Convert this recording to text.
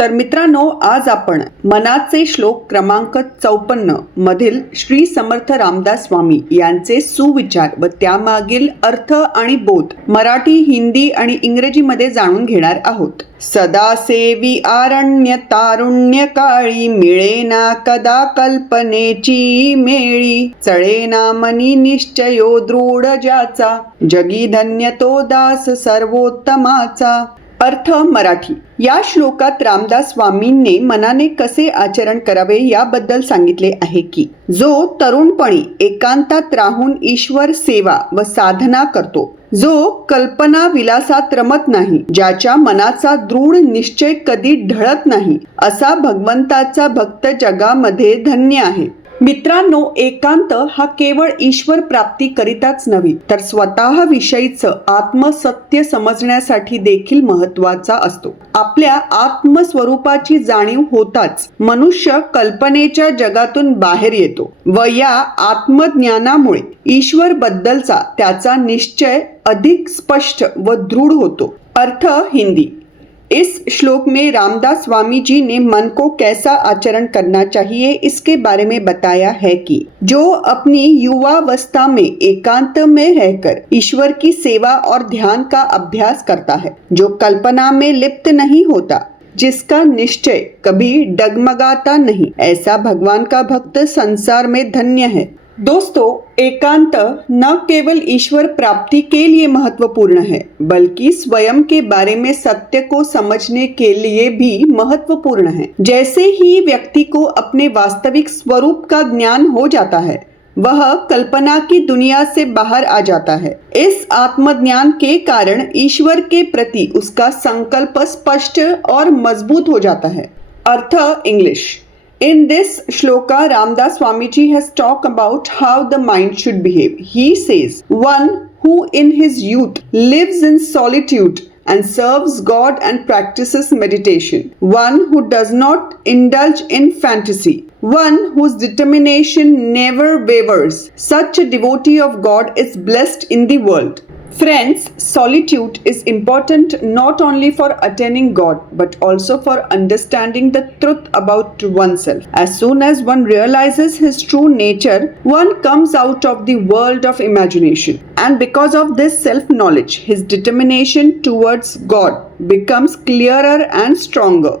तर मित्रांनो आज आपण मनाचे श्लोक क्रमांक चौपन्न मधील श्री समर्थ रामदास स्वामी यांचे सुविचार व त्यामागील अर्थ आणि बोध मराठी हिंदी आणि इंग्रजीमध्ये जाणून घेणार आहोत. सदा सेवी आरण्य तारुण्य काळी मिळेना कदा कल्पनेची मेळी चळेना मनी निश्चयो दृढ ज्याचा जगी धन्य तो दास सर्वोत्तमाचा. अर्थ मराठी. या श्लोकात रामदास स्वामींनी मनाने कसे आचरण करावे याबद्दल सांगितले आहे की जो तरुणपणी एकांतात राहून ईश्वर सेवा व साधना करतो जो कल्पना विलासात रमत नाही ज्याच्या मनाचा दृढ निश्चय कधी ढळत नाही असा भगवंताचा भक्त जगामध्ये धन्य आहे. मित्रांनो एकांत हा केवळ ईश्वर प्राप्तीकरिताच नव्हे तर स्वतः विषयीचं आत्मसत्य समजण्यासाठी देखील महत्त्वाचा असतो. आपल्या आत्मस्वरूपाची जाणीव होताच मनुष्य कल्पनेच्या जगातून बाहेर येतो व या आत्मज्ञानामुळे ईश्वर बद्दलचा त्याचा निश्चय अधिक स्पष्ट व दृढ होतो. अर्थ हिंदी. इस श्लोक में रामदास स्वामी जी ने मन को कैसा आचरण करना चाहिए इसके बारे में बताया है कि जो अपनी युवावस्था में एकांत में रहकर ईश्वर की सेवा और ध्यान का अभ्यास करता है, जो कल्पना में लिप्त नहीं होता, जिसका निश्चय कभी डगमगाता नहीं। ऐसा भगवान का भक्त संसार में धन्य है। दोस्तों, एकांत न केवल ईश्वर प्राप्ति के लिए महत्वपूर्ण है, बल्कि स्वयं के बारे में सत्य को समझने के लिए भी महत्वपूर्ण है। जैसे ही व्यक्ति को अपने वास्तविक स्वरूप का ज्ञान हो जाता है, वह कल्पना की दुनिया से बाहर आ जाता है। इस आत्मज्ञान के कारण ईश्वर के प्रति उसका संकल्प स्पष्ट और मज़बूत हो जाता है। अर्थ English. In this shloka, Ramdas Swamiji has talked about how the mind should behave. He says, One who in his youth lives in solitude and serves God and practices meditation. One who does not indulge in fantasy. One whose determination never wavers. Such a devotee of God is blessed in the world. Friends, solitude is important not only for attaining God but also for understanding the truth about oneself. As soon as one realizes his true nature, one comes out of the world of imagination. And because of this self knowledge, his determination towards God becomes clearer and stronger.